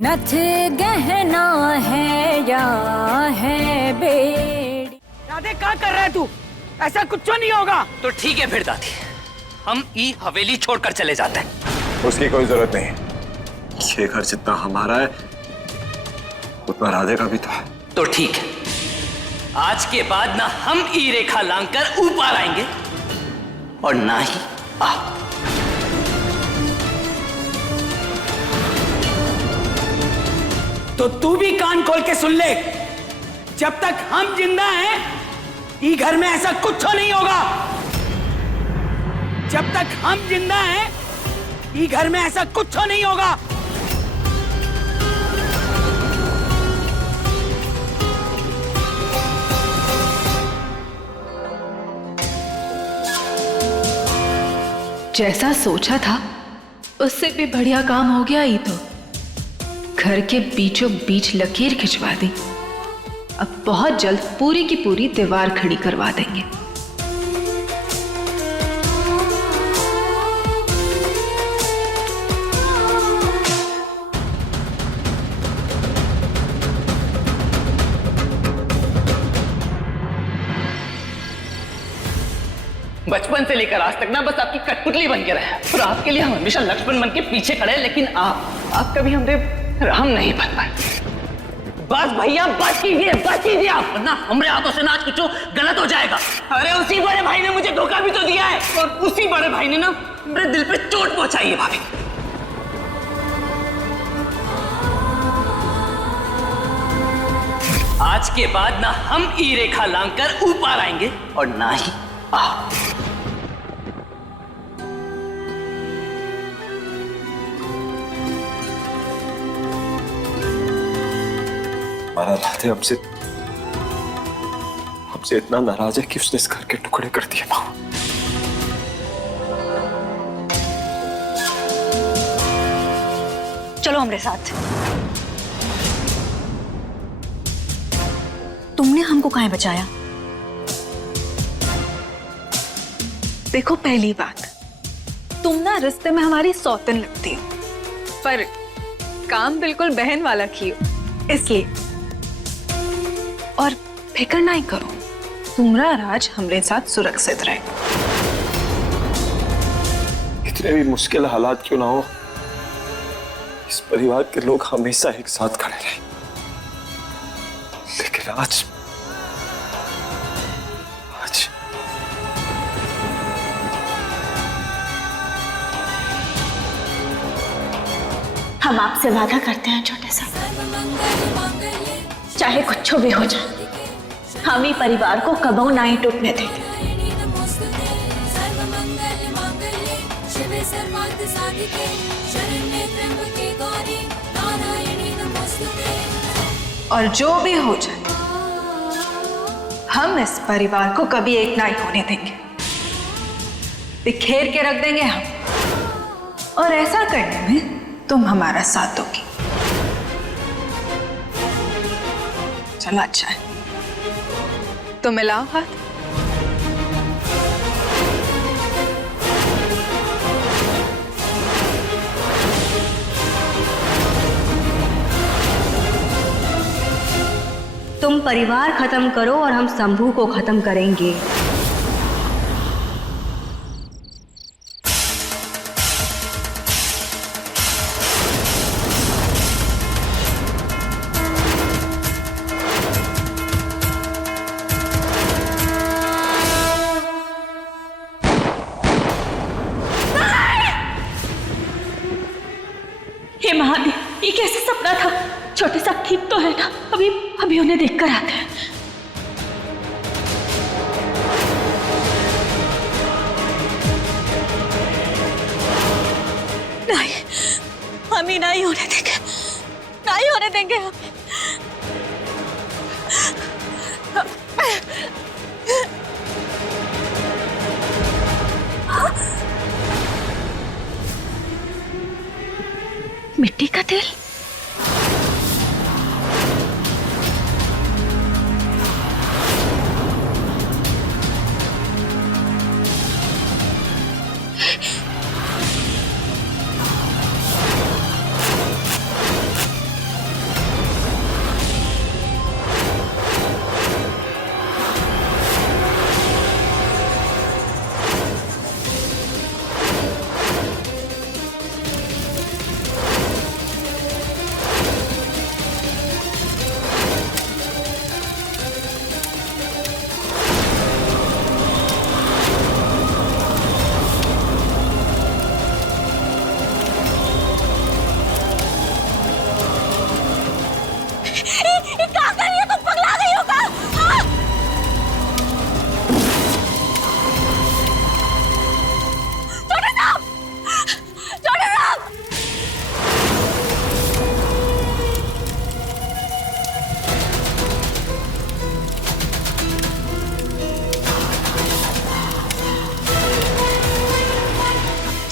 नथ गहना है या है बेड़ी। राधे क्या कर रहा है तू? ऐसा कुछ नहीं होगा। तो ठीक है फिर दादी, हम ई हवेली छोड़कर चले जाते हैं। उसकी कोई जरूरत नहीं। ये घर जितना हमारा है उतना राधे का भी तो है। तो ठीक है, आज के बाद ना हम ई रेखा लांघकर ऊपर आएंगे और ना ही आप। तो तू भी कान खोल के सुन ले, जब तक हम जिंदा हैं ये घर में ऐसा कुछ नहीं होगा। जब तक हम जिंदा हैं ये घर में ऐसा कुछ नहीं होगा। जैसा सोचा था उससे भी बढ़िया काम हो गया। ही तो घर के बीचों बीच लकीर खिंचवा दी। अब बहुत जल्द पूरी की पूरी दीवार खड़ी करवा देंगे। बचपन से लेकर आज तक ना बस आपकी कठपुतली बन के रहे और आपके लिए हम हमेशा लक्ष्मण बन के पीछे खड़े हैं, लेकिन आप कभी हमरे राम नहीं बन पाए। बस भैया बस कीजिए आप, वरना हमरे हाथों से ना आज कुछ गलत हो जाएगा। अरे उसी बड़े भाई ने मुझे धोखा भी तो दिया है और उसी बड़े भाई ने ना मेरे दिल पे चोट पहुंचाई है। भाभी आज के बाद ना हम ई रेखा लांघकर ऊपर आएंगे और ना ही आप। हमारा राधे हमसे इतना नाराज है कि उसने इस घर के टुकड़े कर दिए। माँ, चलो हमारे साथ। तुमने हमको काहे बचाया? देखो, पहली बात, तुम ना रिश्ते में हमारी सौतन लगती हो, पर काम बिल्कुल बहन वाला कियो, इसलिए। और फिक्र नहीं करो, तुम्हारा राज हमारे साथ सुरक्षित रहे। इतने भी मुश्किल हालात क्यों ना हो, इस परिवार के लोग हमेशा एक साथ खड़े रहे। लेकिन आज हम आपसे वादा करते हैं छोटे सा, चाहे कुछ भी हो जाए, हम ही परिवार को कबो ना ही टूटने देंगे। और जो भी हो जाए, हम इस परिवार को कभी एक नहीं होने देंगे। बिखेर के रख देंगे हम, और ऐसा करने में तुम हमारा साथ दोगी। चलो अच्छा है, तो मिलाओ हाथ। तुम परिवार खत्म करो और हम शंभू को खत्म करेंगे। हे महादेव, ये कैसे सपना था? छोटे सा ठीक तो है ना? अभी उन्हें देखकर आते हैं। नहीं, हम ही नहीं होने देंगे, नहीं होने देंगे हम। मिट्टी का तेल?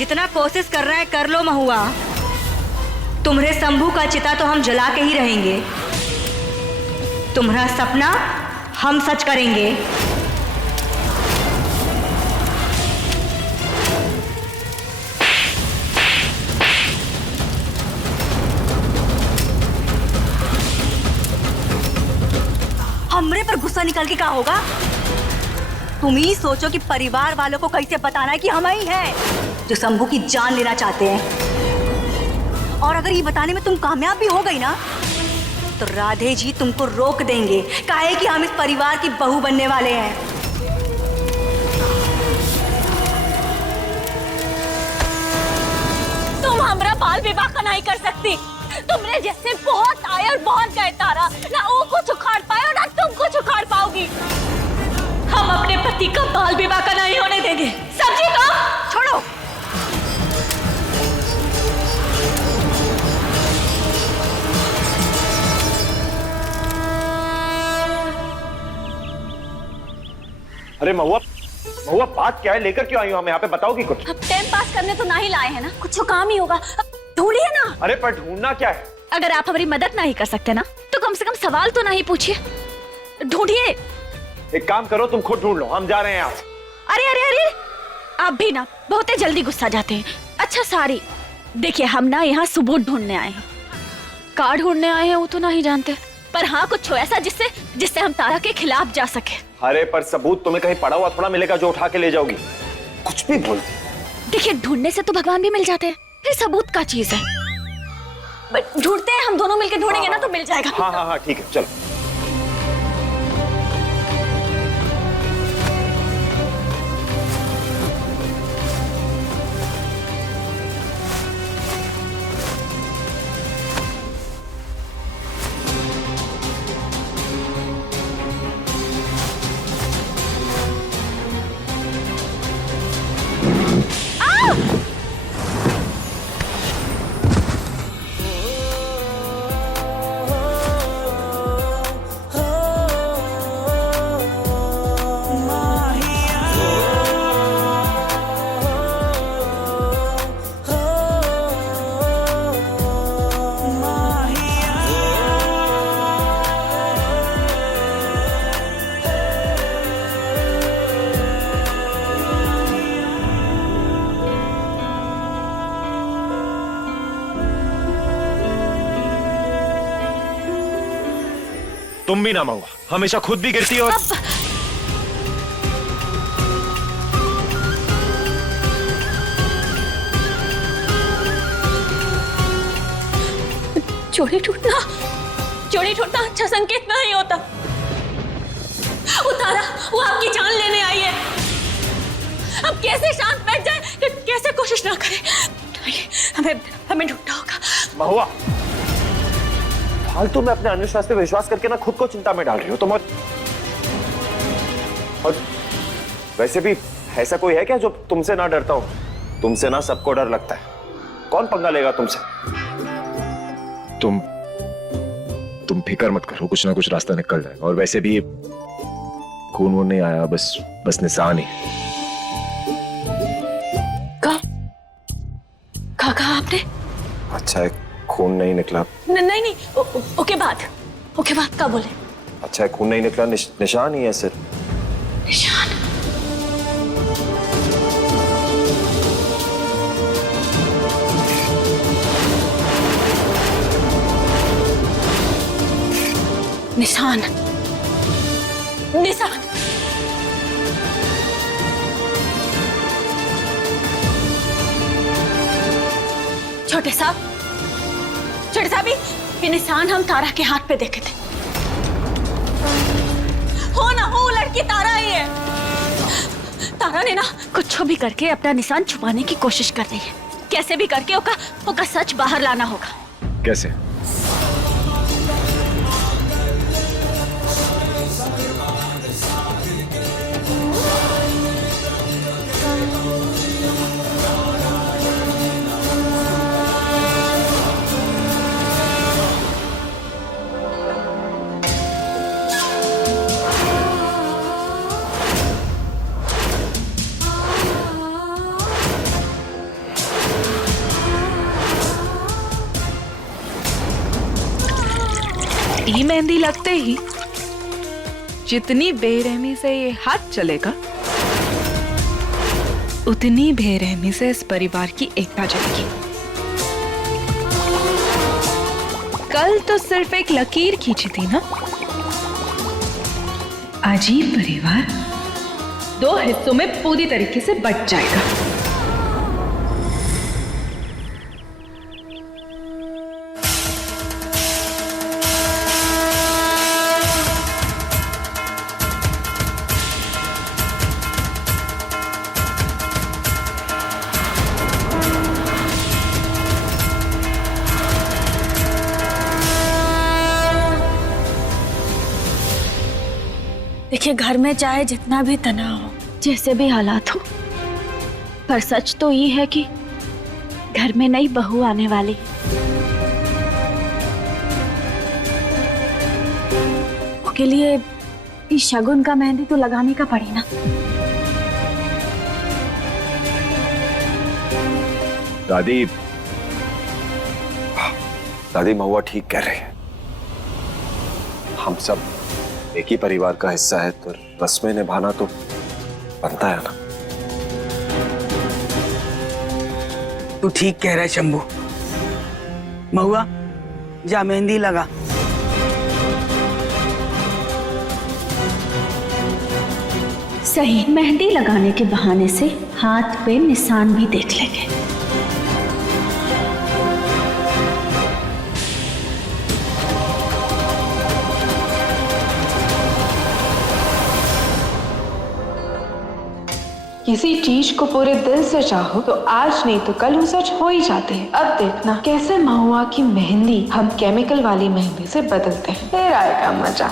जितना कोशिश कर रहा है कर लो महुआ। तुम्हारे शंभू का चिता तो हम जला के ही रहेंगे। तुम्हारा सपना हम सच करेंगे। हमरे पर गुस्सा निकल के क्या होगा? तुम ही सोचो कि परिवार वालों को कैसे बताना है कि हम ही हैं जो शंभू की जान लेना चाहते हैं। और अगर ये बताने में तुम कामयाब भी हो गई ना तो राधे जी तुमको रोक देंगे, काहे कि हम इस परिवार की बहू बनने वाले हैं। तुम हमारा बाल विवाह का नहीं कर सकती। तुमने जैसे बहुत आए और बहुत गए तारा, ना वो कुछ उखाड़ पाए और ना तुम कुछ उखाड़ पाओगी। हम अपने पति का बाल विवाह का नहीं होने देंगे। समझी तो? छोड़ो। अरे महुआ, महुआ बात क्या है? लेकर क्यों आई हो हमें यहाँ पे? बताओगी कुछ? अब टाइम पास करने तो नहीं लाए हैं ना, कुछ काम ही होगा। ढूंढिए ना। अरे पर ढूंढना क्या है? अगर आप हमारी मदद नहीं कर सकते ना तो कम से कम सवाल तो नहीं पूछिए। ढूंढिए। एक काम करो, तुम खुद ढूंढ लो, हम जा रहे हैं यहाँ से। अरे अरे अरे, आप भी ना बहुत ही जल्दी गुस्सा जाते हैं। अच्छा सारी, देखिए हम ना यहाँ सबूत ढूंढने आए हैं। कार ढूंढने आए हैं वो तो नहीं जानते, पर हाँ कुछ हो ऐसा जिससे हम तारा के खिलाफ जा सके। अरे पर सबूत तुम्हें कहीं पड़ा हुआ थोड़ा मिलेगा जो उठा के ले जाओगी। कुछ भी बोलती। देखिए ढूंढने से तो भगवान भी मिल जाते हैं, फिर सबूत का चीज है। ढूंढते हैं, हम दोनों मिलकर ढूंढेंगे ना तो मिल जाएगा। हाँ हाँ हाँ ठीक है, चलो। तुम भी ना महुआ, हमेशा खुद भी गिरती हो। चोरी टूटना अच्छा संकेत नहीं होता। वो तारा, वो आपकी जान लेने आई है। अब कैसे शांत बैठ जाए, कैसे कोशिश ना करे। हमें ढूंढना होगा। महुआ, फालतू में अपने अंधविश्वास पे विश्वास करके ना खुद को चिंता में डाल रही हो तुम। और वैसे भी ऐसा कोई है क्या जो तुमसे ना डरता हो? तुमसे ना सबको डर लगता है। कौन पंगा लेगा तुमसे? तुम फिक्र मत करो, कुछ ना कुछ रास्ता निकल जाएगा। और वैसे भी खून वून नहीं आया, बस निशान ही। कहा आपने? अच्छा है, खून नहीं निकला। नहीं ओके बात का बोले। अच्छा है, खून नहीं निकला, निशान ही है सिर्फ। निशान? निशान छोटे साहब ये निशान हम तारा के हाथ पे देखे थे। हो ना हो, लड़की तारा ही है। तारा ने ना कुछ भी करके अपना निशान छुपाने की कोशिश कर रही है। कैसे भी करके ओका सच बाहर लाना होगा। कैसे? ये मेहंदी लगते ही जितनी बेरहमी से ये हाथ चलेगा, उतनी बेरहमी से इस परिवार की एकता जलेगी। कल तो सिर्फ एक लकीर खींची थी ना, आज ये परिवार 2 हिस्सों में पूरी तरीके से बंट जाएगा। देखिए, घर में चाहे जितना भी तनाव हो, जैसे भी हालात हो, पर सच तो ये है कि घर में नई बहू आने वाली है। उसके लिए इस शगुन का मेहंदी तो लगाने का पड़ी ना। दादी, दादी महुआ ठीक कह रहे हैं। हम सब एक ही परिवार का हिस्सा है, तो रस्में निभाना तो बनता है ना। तू ठीक कह रहा है शंभू। महुआ, जा मेहंदी लगा। सही, मेहंदी लगाने के बहाने से हाथ पे निशान भी देख लेंगे। किसी चीज को पूरे दिल से चाहो तो आज नहीं तो कल वो सच हो ही जाते हैं। अब देखना कैसे महुआ की मेहंदी हम केमिकल वाली मेहंदी से बदलते हैं, फिर आएगा मजा।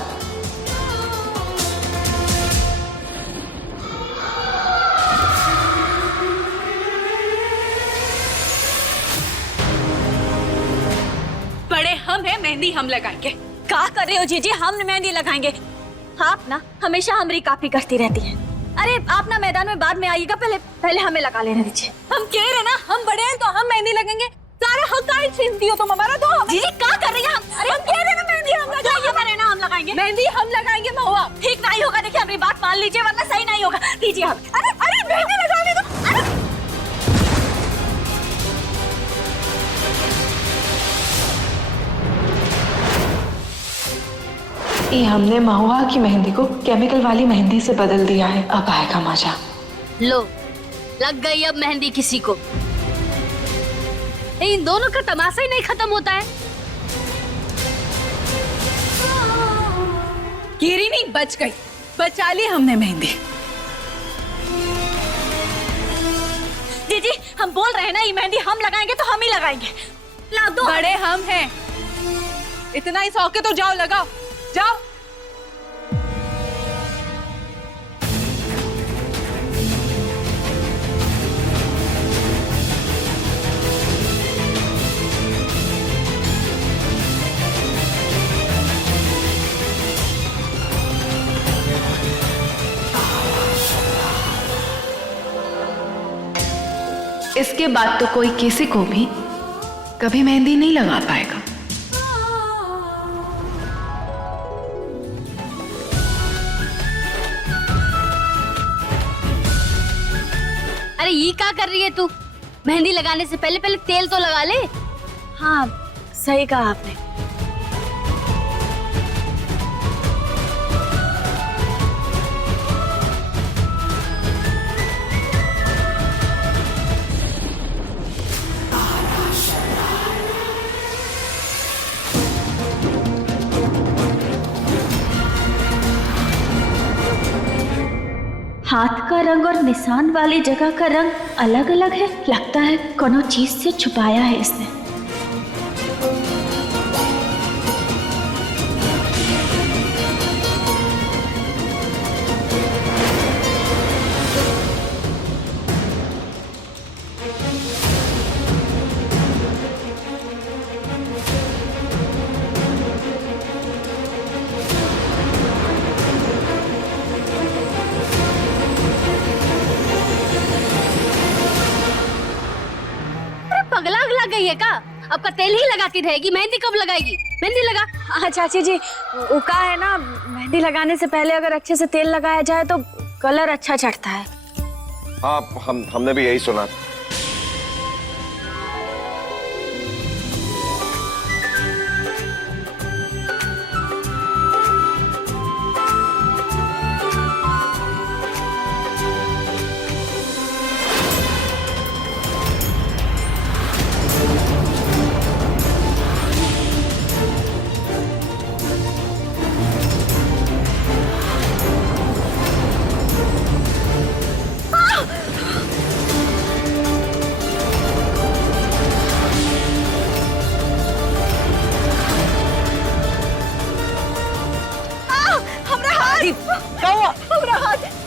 बड़े हम हैं, मेहंदी हम लगाएंगे। क्या कर रहे हो जीजी? हम मेहंदी लगाएंगे। आप ना हमेशा हमारी काफी करती रहती है। अरे आप ना मैदान में बाद में आइएगा, पहले हमें लगा लेने दीजिए। हम कह रहे ना, हम बड़े हैं तो हम मेहंदी लगेंगे। सारा हक काहे छीनती हो तुम हमारा? तो जी क्या कर रही हैं? अरे हम कह रहे ना मेहंदी हम लगाएंगे, ना हम लगाएंगे, मेहंदी हम लगाएंगे। महुआ ठीक नहीं होगा, देखिए हमारी बात मान लीजिए वरना सही नहीं होगा। दीजिए हम। अरे अरे मेहंदी लगाने दो। ये हमने महुआ की मेहंदी को केमिकल वाली मेहंदी से बदल दिया है, अब आएगा मजा। लो, लग गई अब मेहंदी किसी को। इन दोनों का तमाशा ही नहीं खत्म होता है। कीरी नहीं बच गई, बचा ली हमने मेहंदी। दीदी हम बोल रहे हैं ना, ये मेहंदी हम लगाएंगे तो हम ही लगाएंगे। ला दो। बड़े हम हैं, इतना ही शौक है तो जाओ लगाओ, जाओ। इसके बाद तो कोई किसी को भी कभी मेहंदी नहीं लगा पाएगा। अरे ये क्या कर रही है तू? मेहंदी लगाने से पहले पहले तेल तो लगा ले। हाँ सही कहा आपने। हाथ का रंग और निशान वाली जगह का रंग अलग अलग है। लगता है कोनो चीज से छुपाया है इसने। पगला अगला गई है का? का तेल ही लगाती रहेगी, मेहंदी कब लगाएगी? मेहंदी लगा। हाँ चाची जी, वो का है ना, मेहंदी लगाने से पहले अगर अच्छे से तेल लगाया जाए तो कलर अच्छा चढ़ता है। हाँ, हमने भी यही सुना।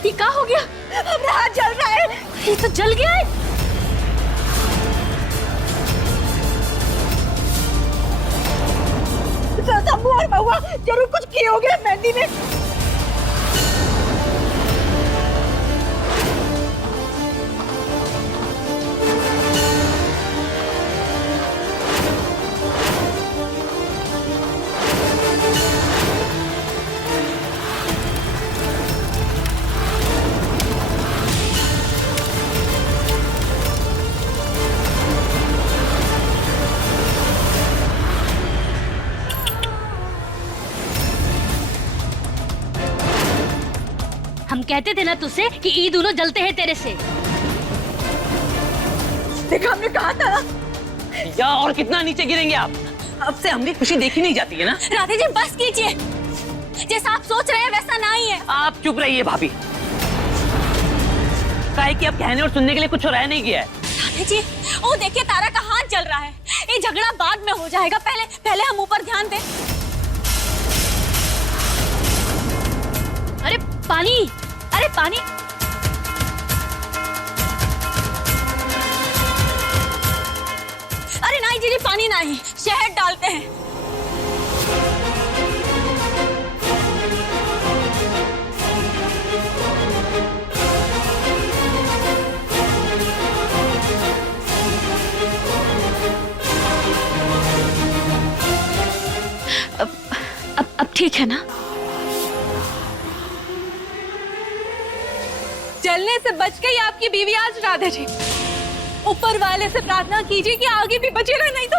ये क्या हो गया? हमारा हाथ जल रहा है। ये तो जल गया है। शंभू और महुआ जरूर कुछ किए होंगे मेहंदी में। हम कहते थे ना तुझसे कि ये दोनों जलते हैं तेरे से। देखा, हमने कहा था ना। या और कितना नीचे गिरेंगे आप? अब से हमारी खुशी देखी नहीं जाती है ना। राधे जी बस कीजिए, जैसा आप सोच रहे हैं वैसा ना ही है। आप चुप रहिए भाभी। काहे कि अब कहने और सुनने के लिए कुछ रह नहीं गया है। राधे जी, वो देखिए तारा का हाथ जल रहा है। ये झगड़ा बाद में हो जाएगा, पहले हम ऊपर ध्यान दें। अरे पानी, अरे पानी। अरे नहीं जी, पानी नहीं, शहद डालते हैं। अब ठीक है ना? जलने से बच गई आपकी बीवी आज राधे जी। ऊपर वाले से प्रार्थना कीजिए कि आगे भी बचे रहे, नहीं तो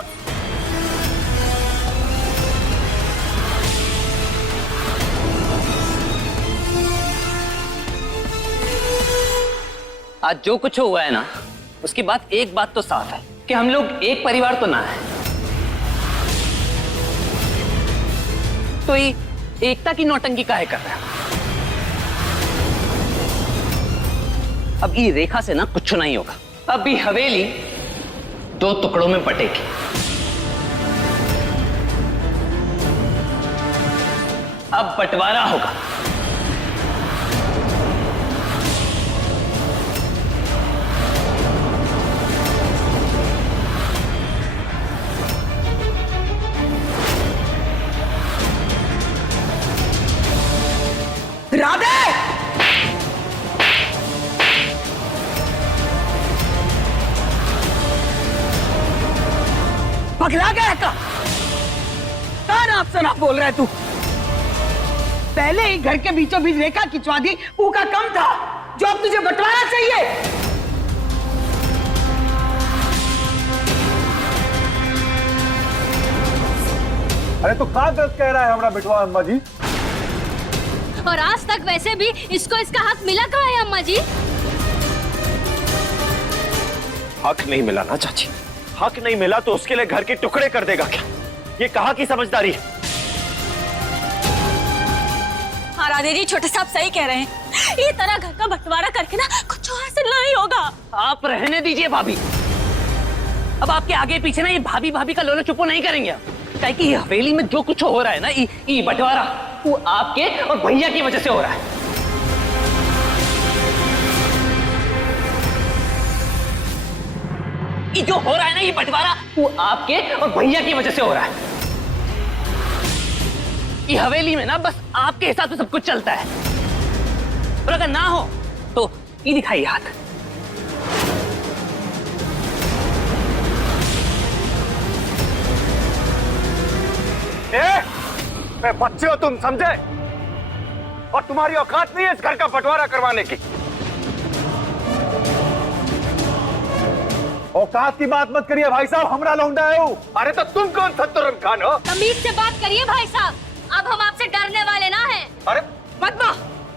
आज जो कुछ हुआ है ना, उसके बाद एक बात तो साफ है कि हम लोग एक परिवार तो ना है। तो ये एकता की नौटंकी काहे कर रहे हैं? अब ये रेखा से ना कुछ नहीं होगा। अब ये हवेली 2 टुकड़ों में बटेगी। अब बंटवारा होगा। राधे! पगला गया का? नाप से ना बोल रहा है तू? पहले ही घर के बीचों बीच रेखा खिंचवा दी, वो का कम था जो अब तुझे बंटवारा चाहिए। अरे तो कहाँ दर्द कह रहा है हमारा बेटवा अम्मा जी? और आज तक वैसे भी इसको इसका हक मिला कहाँ है अम्मा जी? हक नहीं मिला ना चाची। हक नहीं मिला तो उसके लिए घर के टुकड़े कर देगा क्या? ये कहाँ की समझदारी है? हाँ राधे जी, छोटे साहब सही कह रहे हैं। ये तरह घर का बंटवारा करके ना कुछ हासिल नहीं होगा। आप रहने दीजिए भाभी। अब आपके आगे पीछे ना ये भाभी भाभी का लोलो चुपो नहीं करेंगे। काहे कि ये हवेली में जो कुछ हो रहा है ना, ये बंटवारा वो आपके और भैया की वजह से हो रहा है। ये जो हो रहा है ना, ये बंटवारा वो आपके और भैया की वजह से हो रहा है। ये हवेली में ना बस आपके हिसाब से सब कुछ चलता है, और अगर ना हो तो ये दिखाइए हाथ। बच्चे हो तुम, समझे? और तुम्हारी औकात नहीं है इस घर का बंटवारा करवाने की। औकात की बात मत करिए भाई साहब, हमरा लौंडा है वो। अरे तो तुम कौन सत्तरम खान हो? तमीज से बात करिए भाई साहब, अब हम आपसे डरने वाले ना हैं। अरे पद्मा,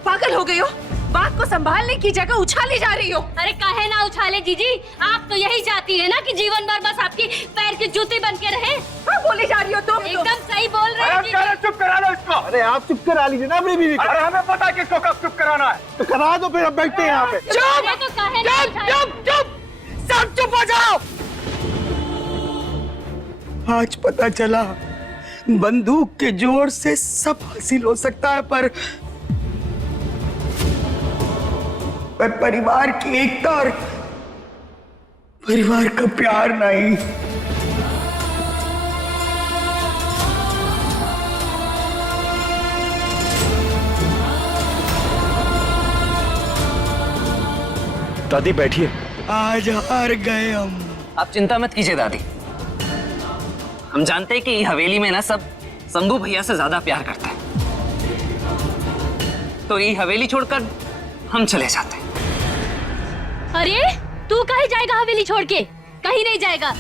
पागल हो गई हो? बात को संभालने की जगह उछाली जा रही हो। अरे काहे ना उछाले जीजी, आप तो यही चाहती है ना कि जीवन भर बस आपकी पैर की जूती बन के रहे। क्या बोली जा रही हो तुम? एकदम सही बोल रहे हैं जीजी। चुप करा लो इसको। अरे आप चुप करा लीजिए ना अपनी बीवी को। अरे हमें पता है किसको कब चुप कराना है, तो करा दो फिर। अब बैठते हैं यहाँ पे। अरे तो काहे ना उछाले? चुप, सब चुप हो जाओ। आज पता चला बंदूक के जोर से सब हासिल हो सकता है, पर परिवार की एकता और परिवार का प्यार नहीं। दादी बैठिए। आज हार गए हम। आप चिंता मत कीजिए दादी, हम जानते हैं कि ये हवेली में ना सब शंभू भैया से ज्यादा प्यार करते हैं, तो ये हवेली छोड़कर हम चले जाते हैं। अरे तू कहीं जाएगा हवेली छोड़ के? कहीं नहीं जाएगा।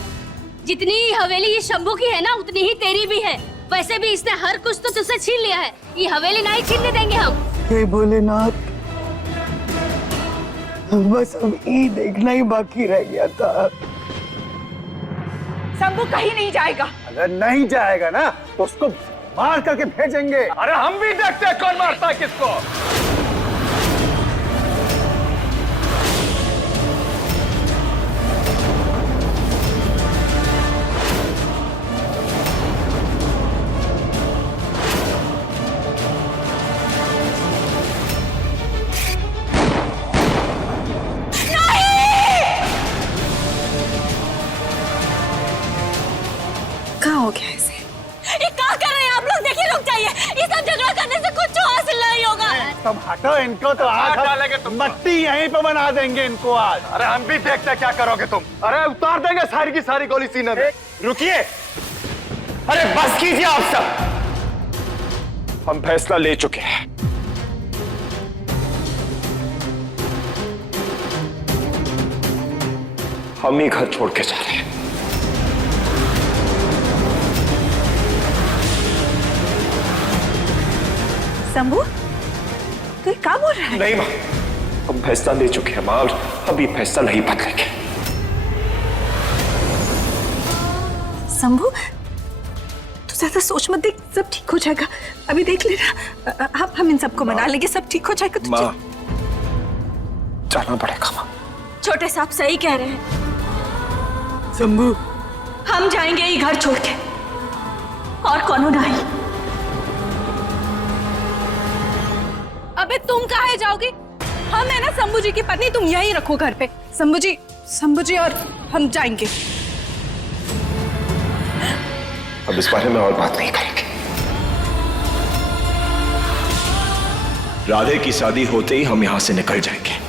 जितनी हवेली ये शंभू की है ना, उतनी ही तेरी भी है। वैसे भी इसने हर कुछ तो तुझसे छीन लिया है, ये हवेली नहीं छीनने देंगे हम। हे भोलेनाथ, बस अब ये देखना ही बाकी रह गया था। शंभू कहीं नहीं जाएगा। अगर नहीं जाएगा ना तो उसको मार करके भेजेंगे। अरे हम भी देखते हैं कौन मारता है किसको। क्या हो गया इसे? ये क्या कर रहे हैं आप लोग? देखिए, रुक जाइए। ये सब झगड़ा करने से कुछ हासिल नहीं होगा। तुम हटो इनको, तो आज डालेंगे तुम। मट्टी यहीं पे बना देंगे इनको आज। अरे हम भी देखते हैं क्या करोगे तुम। अरे उतार देंगे सारी की सारी गोली सीने में। रुकिए, अरे बस कीजिए आप सब। हम फैसला ले चुके हैं। हम ही घर छोड़ के जा रहे हैं। शंभू, तू क्या बोल रहा है? नहीं माँ, हम फैसला ले चुके हैं माँ, और हम ये फैसला नहीं बदलेंगे। शंभू, तू ज्यादा सोच मत, देख सब ठीक हो जाएगा। अभी देख लेना, हम इन सबको मना लेंगे, सब ठीक हो जाएगा। माँ, जाना पड़ेगा माँ। छोटे साहब सही कह रहे हैं, शंभू, हम जाएंगे ये घर छोड़ के, और कौन नहीं। अबे तुम कहाँ जाओगी? हम है ना शंभू जी की पत्नी, तुम यहीं रखो घर पे। शंभू जी और हम जाएंगे। अब इस बारे में और बात नहीं करेंगे। राधे की शादी होते ही हम यहां से निकल जाएंगे।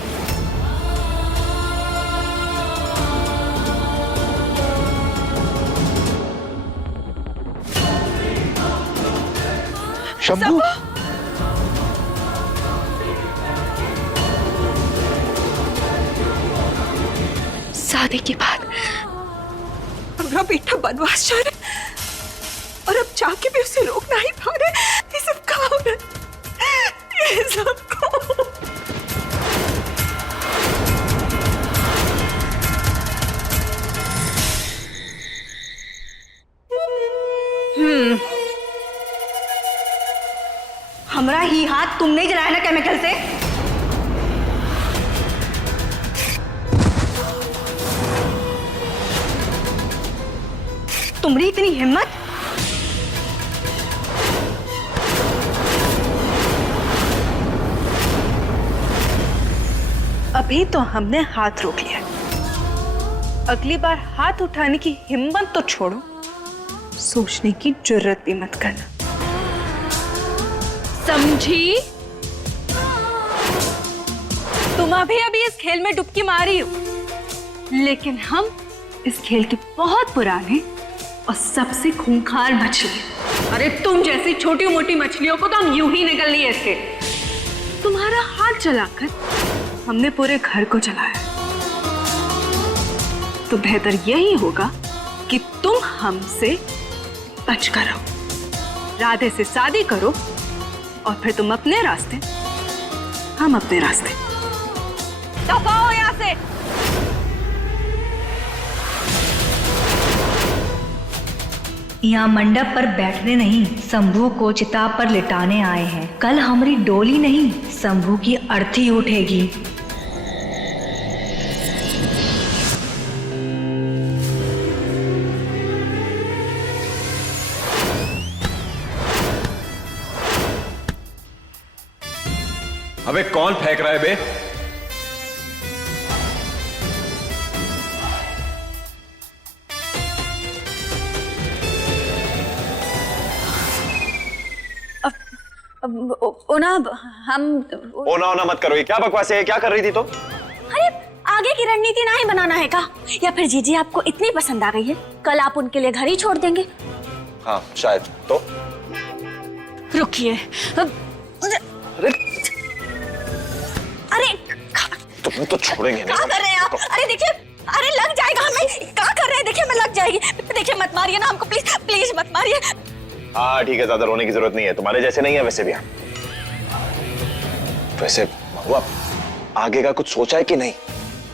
शंभू, शादी के बाद हमारा बेटा बनवास जा रहा है, और अब जाके भी उसे रोक नहीं पा रहे। ये सब कहाँ हो रहा है? ये सब हमरा ही हाथ तुम नहीं जलाया ना केमिकल से? तुम्हारी इतनी हिम्मत? अभी तो हमने हाथ रोक लिया, अगली बार हाथ उठाने की हिम्मत तो छोड़ो, सोचने की जरूरत भी मत करना, समझी? तुम अभी इस खेल में डुबकी मारी हो, लेकिन हम इस खेल के बहुत पुराने और सबसे खूंखार मछली। अरे तुम जैसी छोटी मोटी मछलियों को तो हम यूं ही निकल लिए थे। तुम्हारा हाथ जलाकर हमने पूरे घर को जलाया। तो बेहतर यही होगा कि तुम हमसे बच कर रहो, राधे से शादी करो और फिर तुम अपने रास्ते, हम अपने रास्ते। दफा हो यहाँ से। यहाँ मंडप पर बैठने नहीं, शंभू को चिता पर लिटाने आए हैं। कल हमारी डोली नहीं, शंभू की अर्थी उठेगी। अबे कौन फेंक रहा है बे? ओना हम ओना ओना मत करो, ये क्या बकवास है? क्या कर रही थी तुम? अरे आगे की रणनीति ना ही बनाना है का? या फिर जीजी आपको इतनी पसंद आ गई है, कल आप उनके लिए घर ही छोड़ देंगे? हाँ शायद। तो रुकिए। अरे अरे तुम तो छोड़ेंगे नहीं। क्या कर रहे हैं आप? अरे देखिए, अरे लग जाएगा हमें। क्या कर रहे हैं? देखिए मैं लग जाएगी। देखिए मत मारिए ना हमको, प्लीज प्लीज मत मारिए। हाँ ठीक है, ज्यादा रोने की जरूरत नहीं है, तुम्हारे जैसे नहीं है वैसे भी हम। वैसे महुआ, आगे का कुछ सोचा है कि नहीं?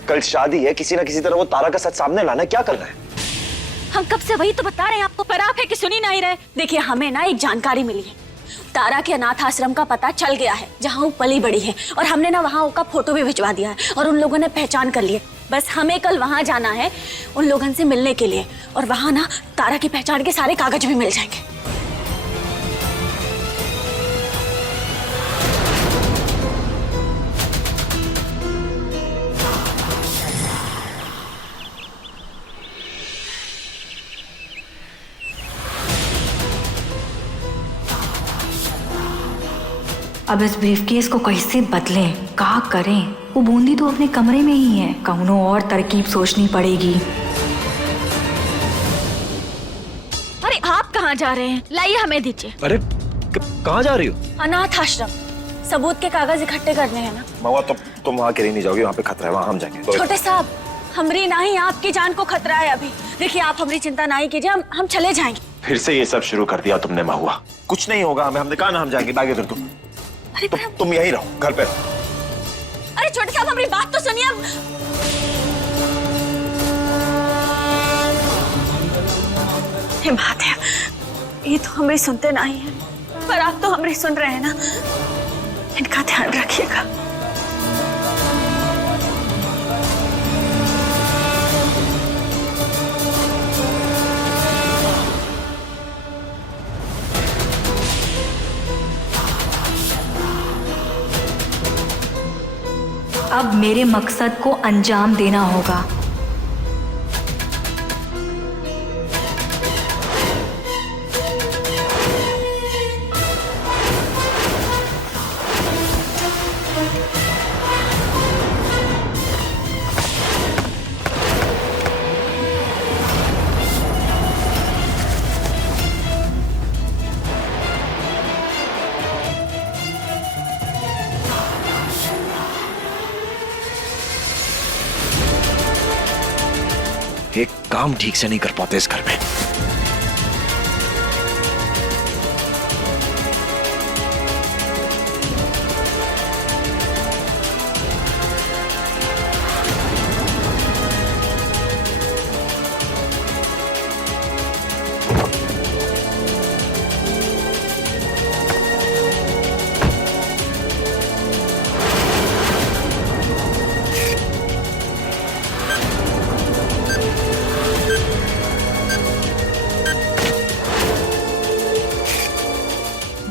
कल शादी है, किसी ना किसी तरह वो तारा का सच सामने लाना है, क्या करना है? हम कब से वही तो बता रहे हैं आपको, पर आप है कि सुनी नहीं रहे। देखिए हमें ना एक जानकारी मिली है, तारा के अनाथ आश्रम का पता चल गया है जहाँ वो पली बड़ी है, और हमने ना वहाँ का फोटो भी भिजवा दिया है और उन लोगों ने पहचान कर लिए। बस हमें कल वहाँ जाना है उन लोगों से मिलने के लिए, और वहाँ ना तारा की पहचान के सारे कागज भी मिल जाएंगे। अब इस ब्रीफकेस को कैसे बदलें, क्या करें? वो बूंदी तो अपने कमरे में ही है, कौनो और तरकीब सोचनी पड़ेगी। अरे आप कहाँ जा रहे हैं? लाइए हमें दीजिए। अरे कहाँ जा रही हो? अनाथ आश्रम, सबूत के कागज इकट्ठे करने हैं ना। महुआ तुम वहाँ अकेली नहीं जाओगी, वहाँ पे खतरा है, वहाँ हम जाएंगे। छोटे साहब, हमारी ना ही आपकी जान को खतरा है अभी। देखिए आप हमारी चिंता ना ही कीजिए, हम चले जाएंगे। फिर से ये सब शुरू कर दिया तुमने महुआ। कुछ नहीं होगा हमें, हमने कहा ना हम जाएंगे। बैग इधर तुम यहीं रहो घर पे। अरे छोटे साहब हमारी बात तो सुनिए। ये बात है, ये तो हमें सुनते नहीं है, पर आप तो हमें सुन रहे हैं ना, इनका ध्यान रखिएगा। अब मेरे मकसद को अंजाम देना होगा। एक काम ठीक से नहीं कर पाते इस घर में।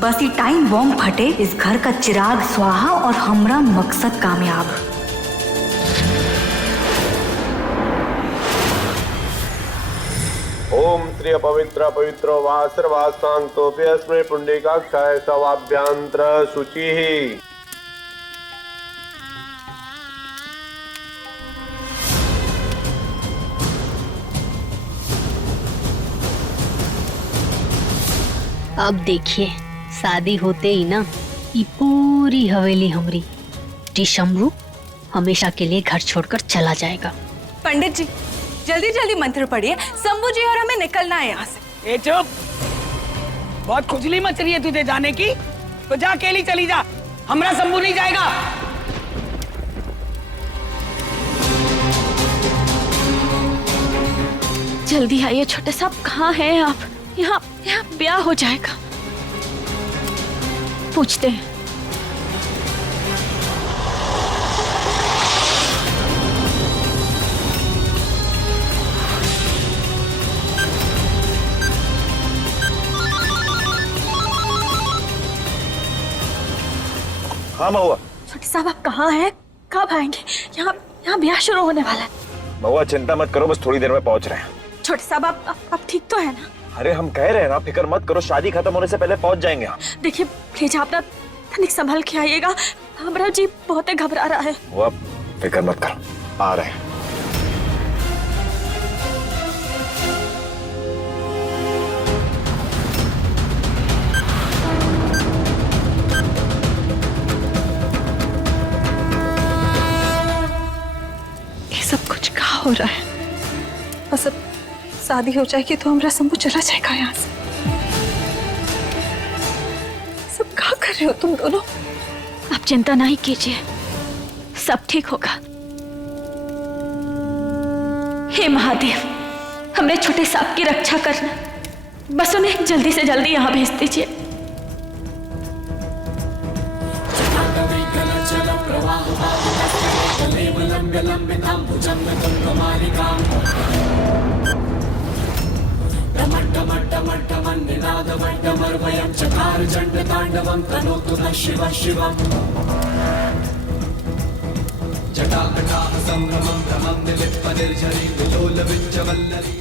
बस ये टाइम बॉम्ब फटे, इस घर का चिराग स्वाहा और हमरा मकसद कामयाब। ओम त्रिय पवित्र पवित्रो वा सर्वास्तांतोप्यस्मै पुंडरीकाक्षाय सवाभ्यंतर शुचिः। अब देखिए, शादी होते ही ना ये पूरी हवेली हमारी जी शंभू हमेशा के लिए घर छोड़कर चला जाएगा। पंडित जी जल्दी जल्दी मंत्र पढ़िए, शंभू जी और हमें निकलना है यहाँ से। ए चुप, बहुत खुजली मच रही है तुझे जाने की, तो जा अकेली चली जा, हमरा शंभू नहीं जाएगा। जल्दी आइए छोटे साहब, कहाँ हैं आप? यहाँ यहाँ ब्याह हो जाएगा। पूछते हैं। हाँ महुआ। छोटे साहब आप कहाँ हैं? कब आएंगे? यहाँ यहाँ ब्याह शुरू होने वाला है। महुआ चिंता मत करो, बस थोड़ी देर में पहुंच रहे हैं। छोटे साहब आप ठीक तो है ना? अरे हम कह रहे हैं ना, फिक्र मत करो, शादी खत्म होने से पहले पहुंच जाएंगे हम। देखिए प्लीज आप ना तनिक संभल के आइएगा, हमारा जी बहुत घबरा रहा है। वो फिक्र मत करो, आ रहे हैं। ये सब कुछ कहाँ हो रहा है? बस अब शादी हो जाएगी तो हमारा शंभू चला जाएगा यहाँ से। सब क्या कर रहे हो तुम दोनों? आप चिंता नहीं कीजिए, सब ठीक होगा। हे महादेव, हमने छोटे सांप की रक्षा करना, बस उन्हें जल्दी से जल्दी यहाँ भेज दीजिए।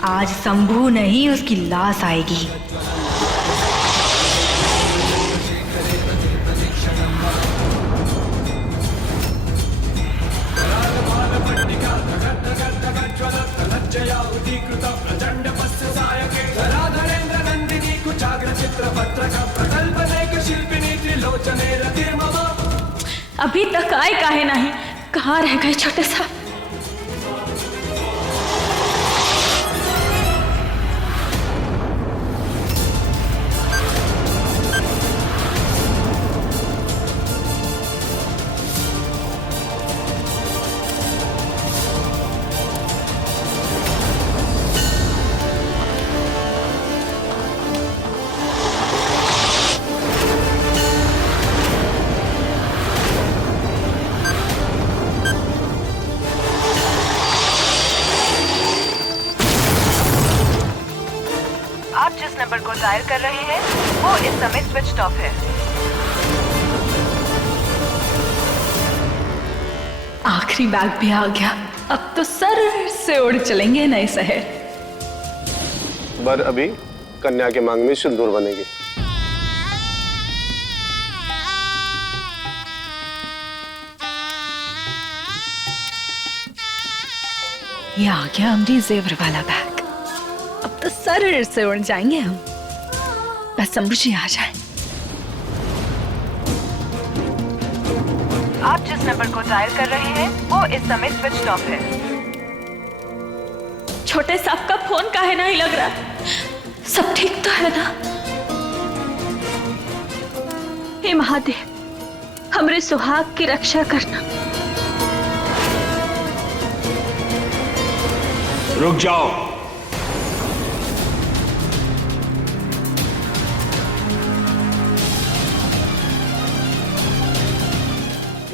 आज शंभू नहीं उसकी लाश आएगी। अभी तक आए काहे नहीं? कहाँ रह गए छोटे साहब? आप जिस नंबर को डायल कर रहे हैं वो इस समय स्विच ऑफ है। आखिरी बैग भी आ गया, अब तो सर से उड़ चलेंगे नए शहर। वर अभी कन्या के मांग में सिंदूर बनेगी। ये आ गया हमारी जेवर वाला बैग, अब तो सर से उड़ जाएंगे हम, बस शंभू जी आ जाए। आप जिस नंबर को डायल कर रहे हैं वो इस समय स्विच ऑफ है। छोटे साहब का फोन काहे नहीं लग रहा? सब ठीक तो है ना? हे महादेव, हमरे सुहाग की रक्षा करना। रुक जाओ।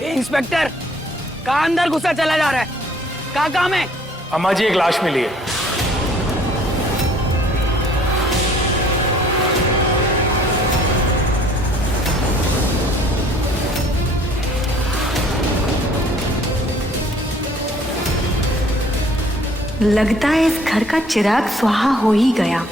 इंस्पेक्टर, कहाँ अंदर घुसा चला जा रहा है? क्या काम है? अम्मा जी एक लाश मिली है। लगता है इस घर का चिराग स्वाहा हो ही गया।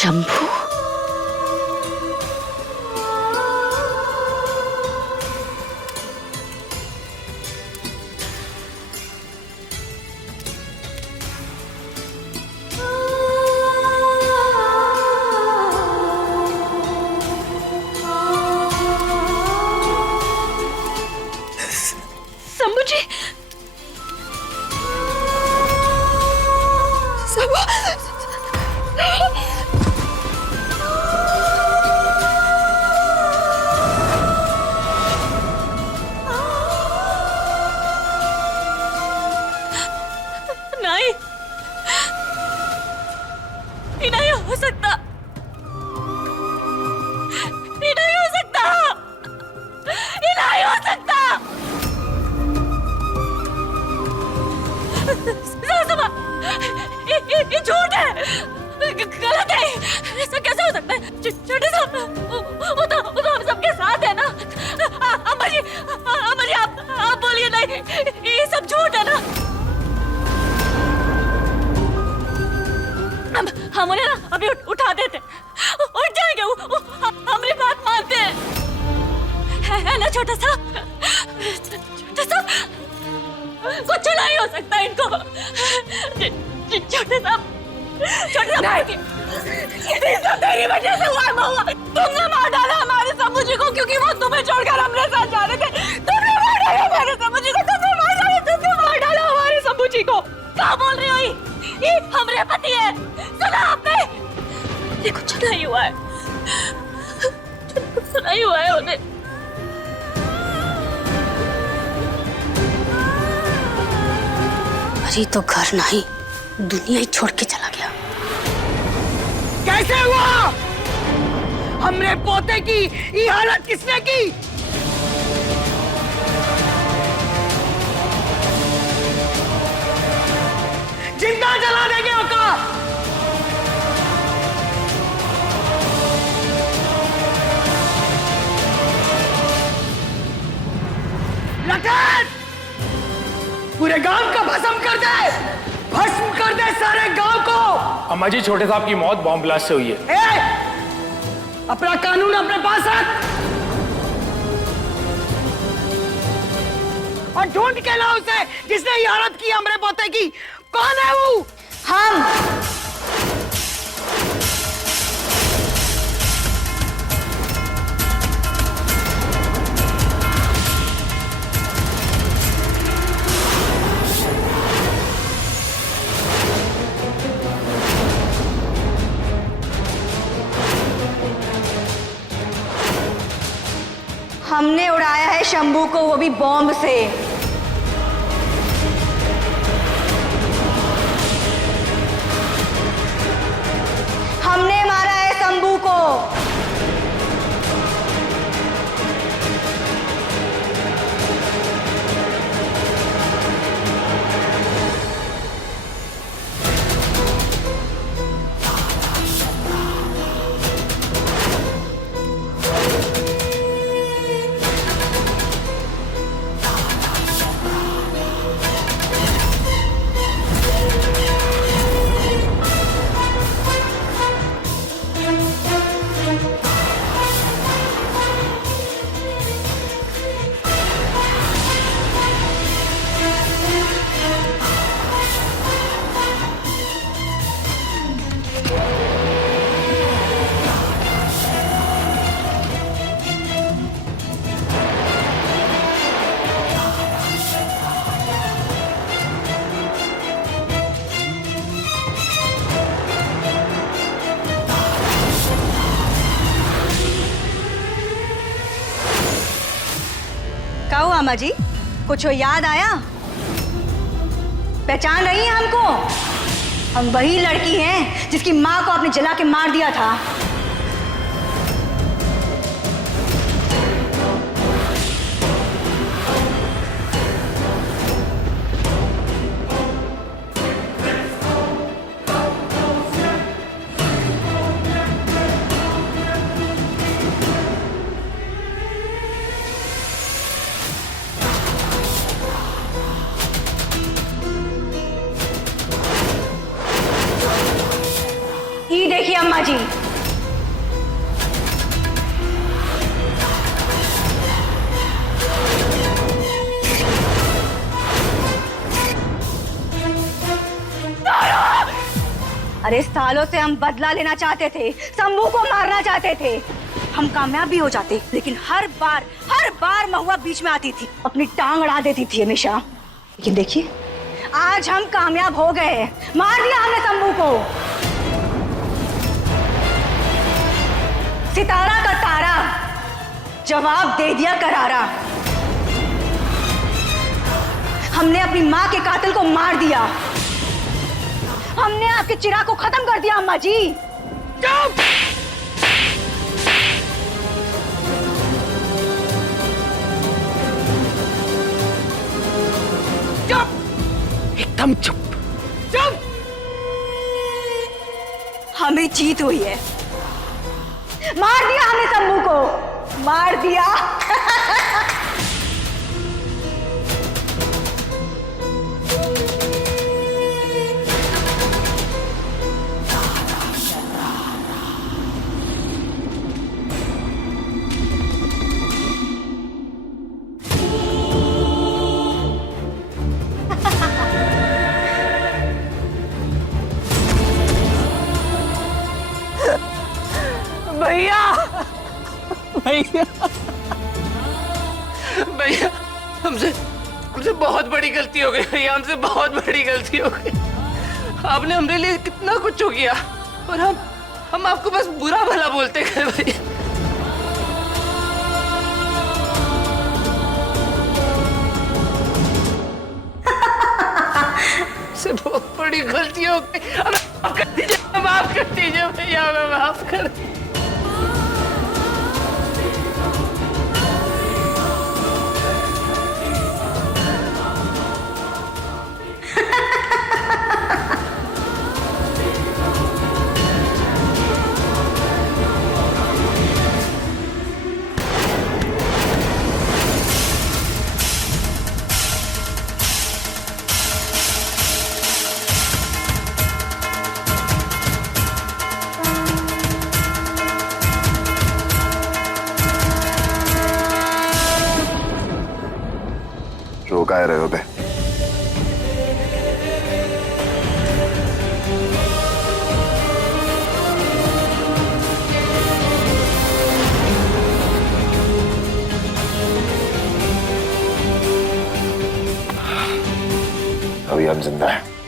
शंभू। शंभू जी, नहीं, ये नहीं हो सकता, ये नहीं हो सकता, ये नहीं हो सकता। सुबह, ये झूठ है, गलत है, ऐसा कैसे हो सकता है? छोटे साहब, वो तो हम सबके साथ है ना। अम्मा जी, आप बोलिए नहीं, ये सब झूठ है ना। हम उन्हें ना अभी उठा देते, उठ जाएंगे, हमारी बात मानते हैं, है ना छोटा सा? कुछ नहीं हो सकता इनको। छोटे साहब ये सब तेरी वजह से हुआ महुआ। तुमने मार डाला हमारे शंभू जी को, क्योंकि वो तुम्हें छोड़कर हमरे साथ जा रहे थे। तुमने मार डाला हमारे शंभू जी को, तुमने मार डाला हमारे शंभू जी को। क्या बोल रही हो? ये हमरे पति है, सुना आपने? ये कुछ नहीं हुआ है, कुछ नहीं हुआ है उन्हें। अरे तो घर नहीं, दुनिया ही छोड़ के चला गया। कैसे हुआ? हमरे पोते की ये हालत किसने की? जिंदा जला देंगे ओका। लठन, पूरे गांव का भस्म कर दे, भस्म कर दे सारे गांव को। अम्मा जी, छोटे साहब की मौत बॉम्ब ब्लास्ट से हुई है। अपना कानून अपने पास रख और ढूंढ के लाओ उसे जिसने ये हालत की हमरे पोते की। कौन है वो? हम। हमने उड़ाया है शंभू को, वो भी बॉम्ब से। हमने मारा है शंभू को। अम्मा जी, कुछ याद आया? पहचान रही हैं हमको? हम वही लड़की हैं जिसकी माँ को आपने जला के मार दिया था। देखिए अम्मा जी। अरे सालों से हम बदला लेना चाहते थे, शंभू को मारना चाहते थे। हम कामयाब भी हो जाते, लेकिन हर बार महुआ बीच में आती थी, अपनी टांग अड़ा देती थी हमेशा। लेकिन देखिए, आज हम कामयाब हो गए, मार दिया हमने शंभू को। सितारा का तारा जवाब दे दिया करारा। हमने अपनी माँ के कातिल को मार दिया। हमने आपके चिराग को खत्म कर दिया अम्मा जी। चुप! चुप! एकदम चुप! चुप! हमें जीत हुई है। मार दिया हमने शंभू को, मार दिया। भैया, भैया, भैया हमसे बहुत बड़ी गलती हो गई भैया, हमसे बहुत बड़ी गलती हो गई। आपने हमारे लिए कितना कुछ हो किया और हम आपको बस बुरा भला बोलते गए भैया। से बहुत बड़ी गलती हो गई। माफ कर दीजिए, माफ कर दीजिए भैया, हमें माफ कर दीजिए। रोका रहे हो बे? अभी हम जिंदा हैं।